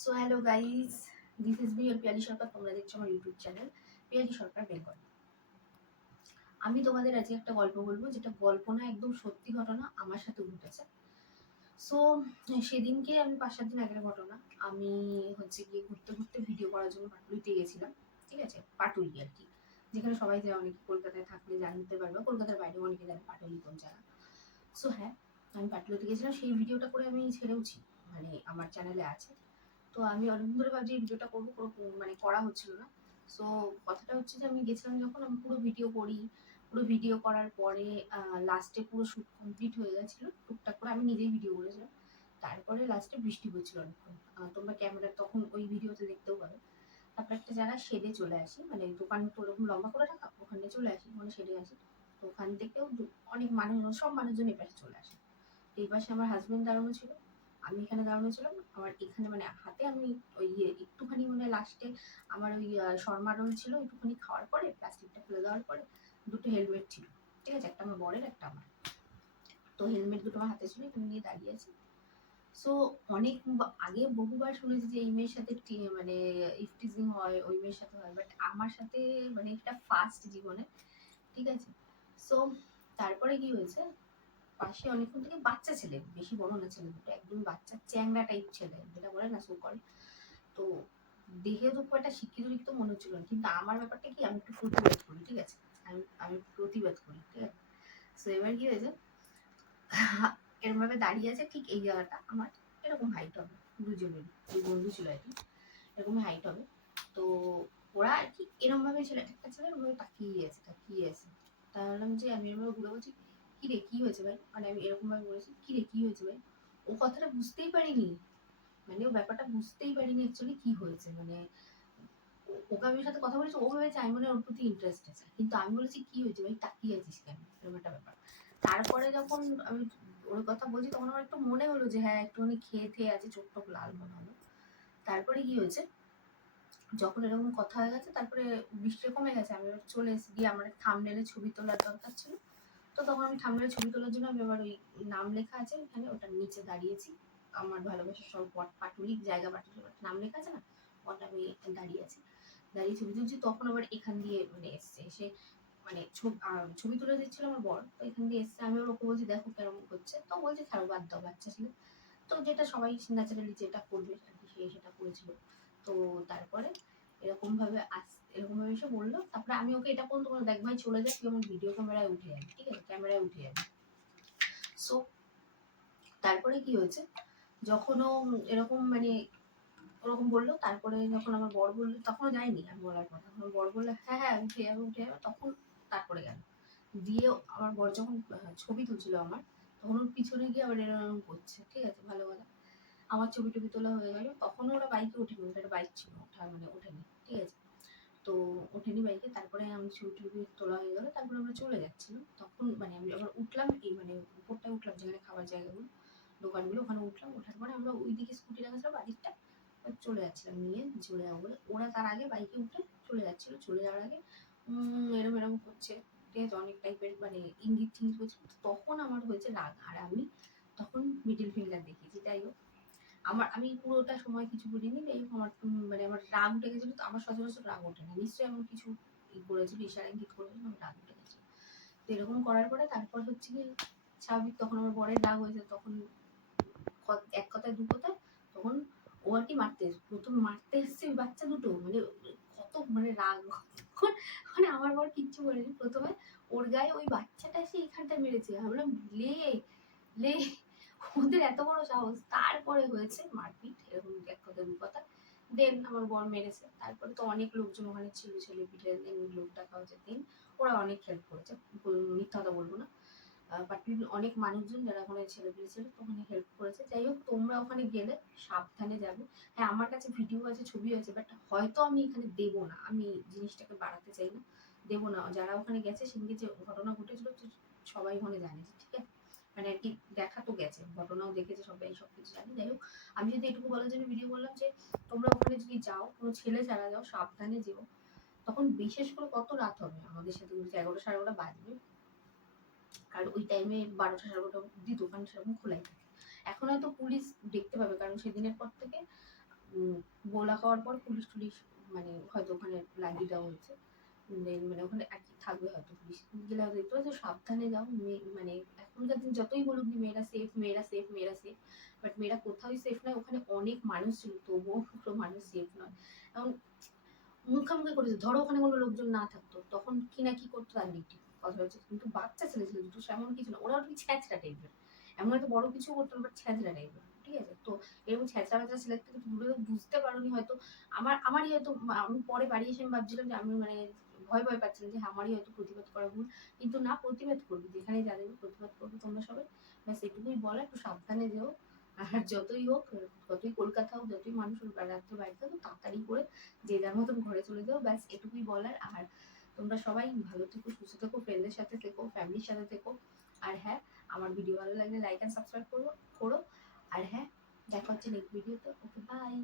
So hello guys, this is me Piyali Sarkar. তোমরা দেখছো আমার ইউটিউব চ্যানেল পিয়ালি সরকার বেঙ্গল। আমি তোমাদের আজকে একটা গল্প বলবো, যেটা গল্প না, একদম সত্যি ঘটনা আমার সাথে ঘটেছে। সো সেদিনকে আমি 5-7 দিন আগের ঘটনা। আমি গিয়ে ঘুরতে ঘুরতে ভিডিও করার জন্য পাটুলিতে গেছিলাম। ঠিক আছে, পাটুলি আর কি, যেখানে সবাই যায়। অনেকে কলকাতায় থাকলে জানতে পারবে, কলকাতার বাইরে অনেকে জানে পাটুলি কোন জায়গা। সো হ্যাঁ, আমি পাটুলিতে গেছিলাম। সেই ভিডিওটা করে আমি ছেড়েওছি, মানে আমার চ্যানেলে আছে। তো আমি অনেকদিন ধরে ভাবছি এই ভিডিওটা করবো, মানে করা হচ্ছিল না। সো কথাটা হচ্ছে যে আমি গেছিলাম যখন, আমি পুরো ভিডিও করি। পুরো ভিডিও করার পরে লাস্টে পুরো শ্যুট কমপ্লিট হয়ে গেছিলো টুকটাক করে। আমি নিজেই ভিডিও করেছিলাম। তারপরে লাস্টে বৃষ্টি হচ্ছিল অনেকক্ষণ। তোমরা ক্যামেরা তখন ওই ভিডিওতে দেখতেও পাবে। তারপর একটা জায়গায় শেডে চলে আসি, মানে দোকান তো ওরকম লম্বা করে রাখা, ওখানে চলে আসি, মানে শেডে আসি। তো ওখান থেকেও অনেক মানুষজন, সব মানুষজন এপাশে চলে আসে। এই পাশে আমার হাজবেন্ড দাঁড়ানো ছিল, আমি এখানে দাঁড়ানো ছিলাম। আমার এখানে মানে হাতে আমি ওই একটুখানি মানে লাস্টে আমার ওই শর্মা রোল ছিল, একটুখানি খাওয়ার পরে প্লাস্টিকটা ফেলে দেওয়ার পরে দুটো হেলমেট ছিল। ঠিক আছে, একটা আমার বরের, একটা আমার। তো হেলমেট দুটো আমার হাতে ছিল, এখানে নিয়ে দাঁড়িয়ে আছি। সো অনেক আগে বহুবার শুনেছি যে এই মেয়ের সাথে মানে ইফটিজিং হয়, ওই মেয়ের সাথে হয়, বাট আমার সাথে মানে এটা ফার্স্ট জীবনে। ঠিক আছে। সো তারপরে কি হয়েছে, পাশে অনেকক্ষণ থেকে বাচ্চা ছেলে, বেশি বড় না, ছেলে দুটো একদম বাচ্চা চ্যাংড়া টাইপ ছেলে, যেটা বলে না সুকল। তো দেহে তো খুব একটা শিক্ষিত লিখিত মনে হচ্ছিল না, কিন্তু আমার ব্যাপারটা কি, আমি একটু প্রতিবাদ করি। ঠিক আছে, আমি আমি প্রতিবাদ করি। ঠিক আছে। তো এবার কি হয়েছে, এরকম ভাবে দাঁড়িয়ে আছে, ঠিক এই জায়গাটা আমার এরকম হাইট হবে দুজনের, দুই বন্ধু ছিল আর কি, এরকম হাইট হবে। তো ওরা আর কি এরকম ভাবে ছেলে, একটা ছেলে ওভাবে তাকিয়ে আছে। তা বললাম যে, আমি এরকম ঘুরে বলছি, কি রে কি হয়েছে ভাই, মানে আমি এরকম ভাবে বলেছি, কি রে কি হয়েছে ভাই। ও কথাটা বুঝতেই পারিনি, মানে ও ব্যাপারটা বুঝতেই পারিনি অ্যাকচুয়ালি কি হয়েছে। মানে ওকে আমি ওর সাথে কথা বলেছি, ও ভেবেছে আমি মনে হয় ওর প্রতি ইন্টারেস্ট আছে, কিন্তু আমি বলেছি কি হয়েছে ভাই, তাকিয়ে আছিস কেন, এরকম একটা ব্যাপার। তারপরে যখন আমি ওর কথা বলছি, তখন আমার একটু মনে হলো যে হ্যাঁ একটুখানি খেয়ে খেয়ে আছে, চোখ টোক লাল মনে হলো। তারপরে কি হয়েছে, যখন এরকম কথা হয়ে গেছে, তারপরে বৃষ্টি কমে গেছে, আমি এবার চলে এসে গিয়ে আমার থাম্বনেলে ছবি তোলার দরকার ছিল। তো তখন আমি থাম্বনেলে ছবি তোলার জন্য আমি আবার ওই নাম লেখা আছে এখানে, ওটার নিচে দাঁড়িয়েছি। আমার ভালোবাসার সব পাটুলি জায়গা, পাটুলি নাম লেখা আছে না, ওটা আমি দাঁড়িয়ে আছি। দাঁড়িয়ে ছবি তুলছি, তখন আবার এখান দিয়ে মানে এসে মানে ছবি তুলে দিচ্ছিল আমার বর, তো এখান দিয়ে এসছে। আমি ওরকম বলছি দেখো কেরকম করছে, তো বলছে খেলো বাদ দাও, বাচ্চা ছিল। তো যেটা সবাই ন্যাচারালি যেটা করবে আর কি, সে সেটা করেছিল। তো তারপরে এরকম ভাবে এসে বললো। তারপরে আমি ওকে এটা বলতো, দেখ ভাই চলে যাক, তুই আমার ভিডিও ক্যামেরায় উঠে যাবি, ঠিক আছে, ক্যামেরায় উঠে যাবি। সো তারপরে কি হয়েছে, যখন ও এরকম মানে ওরকম বললো, তারপরে যখন আমার বর বললো, তখনও যায়নি আমি বলার পর, তখন আমার বর বললো হ্যাঁ হ্যাঁ উঠে যাবে উঠে যাবে, তখন তারপরে গেল। দিয়ে আমার বর যখন ছবি তুলছিল আমার, তখন ওর পিছনে গিয়ে আবার এরকম করছে। ঠিক আছে, ভালো কথা। আমার ছবি টবি তোলা হয়ে গেল, তখন ওরা বাইকে ওঠেনি, ওটা একটা বাইক ছিল, ওঠা মানে ওঠেনি। ঠিক আছে। তো ওঠেনি বাইকে, তারপরে আমি ছবি টবি তোলা হয়ে গেলো, তারপরে আমরা চলে যাচ্ছিলাম। তখন মানে আমি আবার উঠলাম, এই মানে উপরটায় উঠলাম, যেখানে খাবার জায়গাগুলো, দোকানগুলো, ওখানে উঠলাম। ওঠার পরে আমরা ওইদিকে স্কুটি রাখা ছিল বাদিকটা, চলে যাচ্ছিলাম নিয়ে চলে যাবো বলে। ওরা তার আগে বাইকে উঠে চলে যাচ্ছিল, চলে যাওয়ার আগে এরম এরম করছে। ঠিক আছে, অনেক টাইপের মানে ইঙ্গিত টিঙ্গিত করছে। তখন আমার হয়েছে রাগ, আর আমি তখন মিডিল ফিঙ্গার দেখিয়েছি। যাই হোক, আমি পুরোটা সময় কিছু বলিনি। যাই হোক, আমার মানে আমার রাগ উঠে গেছিল। তো আমার সচরাচর রাগ ওঠে না, নিশ্চয়ই এমন কিছু করেছিল, ইশারা ইঙ্গিত করেছিল, আমার রাগ উঠে গেছিল। তো এরকম করার পরে তারপর হচ্ছে কি, স্বাভাবিক তখন আমার বরের রাগ হয়েছে, তখন এক কথায় দু কথায়, তখন ও আর কি প্রথম মারতে এসছে ওই বাচ্চা দুটো, মানে কত মানে রাগ। মানে আমার বর কিচ্ছু বলেনি, প্রথমে ওর গায়ে ওই বাচ্চাটা এসে এইখানটা মেরেছে। আমি বললাম লে লে, ওদের এত বড় সাহস। তারপরে হয়েছে মারপিট, এরকম এক কথা দু কথা। দেন আমার বর মেরেছে। তারপরে তো অনেক লোকজন ওখানে ছিল, ছেলে পিঠে দেন, লোক ডাকা হয়েছে দেন, ওরা অনেক হেল্প করেছে, মিথ্যা কথা বলবো না। বাট অনেক মানুষজন যারা ওখানে ছেলেপিলে ছিল, ওখানে হেল্প করেছে। যাই হোক, তোমরা ওখানে গেলে সাবধানে যাবে। হ্যাঁ, আমার কাছে ভিডিও আছে, ছবি আছে, বাট হয়তো আমি এখানে দেবো না, আমি জিনিসটাকে বাড়াতে চাই না, দেবো না। যারা ওখানে গেছে, সেদিকে যে ঘটনা ঘটেছিল সবাই ওখানে জানে, ঠিক আছে, মানে আর কি দেখা তো গেছে, ঘটনাও দেখেছে, সবাই সবকিছু জানে। যাই হোক, আমি যদি এটুকু বলার জন্য ভিডিও করলাম যে তোমরা ওখানে যদি যাও, কোনো ছেলে ছাড়া যাও, সাবধানে যেও। তখন বিশেষ করে কত রাত হবে, আমাদের সাথে 11টা 11:30 বাজবে, কারণ ওই টাইমে 12টা 12:30 অব্দি দোকান সেরকম খোলাই থাকে। এখন হয়তো পুলিশ দেখতে পাবে, কারণ সেদিনের পর থেকে গোলা খাওয়ার পর পুলিশ টুলিশ মানে হয়তো ওখানে লাগিয়ে দেওয়া হয়েছে, মানে ওখানে আর কি থাকবে হয়তো পুলিশ গেলে হয়তো দেখতে পাচ্ছ সাবধানে যাও। মানে এখনকার দিন যতই বলুক যে মেয়েরা সেফ মেয়েরা সেফ মেয়েরা সেফ, বাট মেয়েরা কোথাওই সেফ নয়। ওখানে অনেক মানুষ ছিল তবুও কোনো মানুষ সেফ নয়। এখন মুখামুখি করেছে, ধরো ওখানে কোনো লোকজন না থাকতো তখন কি না কি করতো তার ডিউটি, কথা হচ্ছে। কিন্তু বাচ্চা ছেলে ছিল দুটো, সেমন কিছু না, ওরা কি ছ্যাঁচড়া টাইপের, এমন হয়তো বড় কিছু করতো না, বাট ছ্যাঁচড়া টাইপের, ঠিক আছে। তো এরকম ছ্যাঁচড়া বাচ্চা ছেলের থেকে দূরে বুঝতে পারোনি হয়তো। আমারই হয়তো, আমি পরে বাড়ি এসে আমি ভাবছিলাম যে আমি মানে ভয় ভয় পাচ্ছিলাম যে আমারই হয়তো প্রতিবাদ করা ভুল, কিন্তু না, প্রতিবাদ করবি যেখানে যাদের প্রতিবাদ করবে তোমরা সবাই। ব্যাস এটুকুই বলা, একটু সাবধানে যেও। আর যতই হোক, যতই কলকাতা হোক, যতই মানুষ রাত্রে বাড়িতে থাকো, তাড়াতাড়ি করে যে যার মতন ঘরে চলে যাও, ব্যাস এটুকুই বলার। আর তোমরা সবাই ভালো থেকো, সুস্থ থেকো, ফ্রেন্ডদের সাথে থেকো, ফ্যামিলির সাথে থেকো। আর হ্যাঁ, আমার ভিডিও ভালো লাগলে লাইক অ্যান্ড সাবস্ক্রাইব করো। আর হ্যাঁ, দেখা হচ্ছে নেক্সট ভিডিওতে। ওকে, বাই।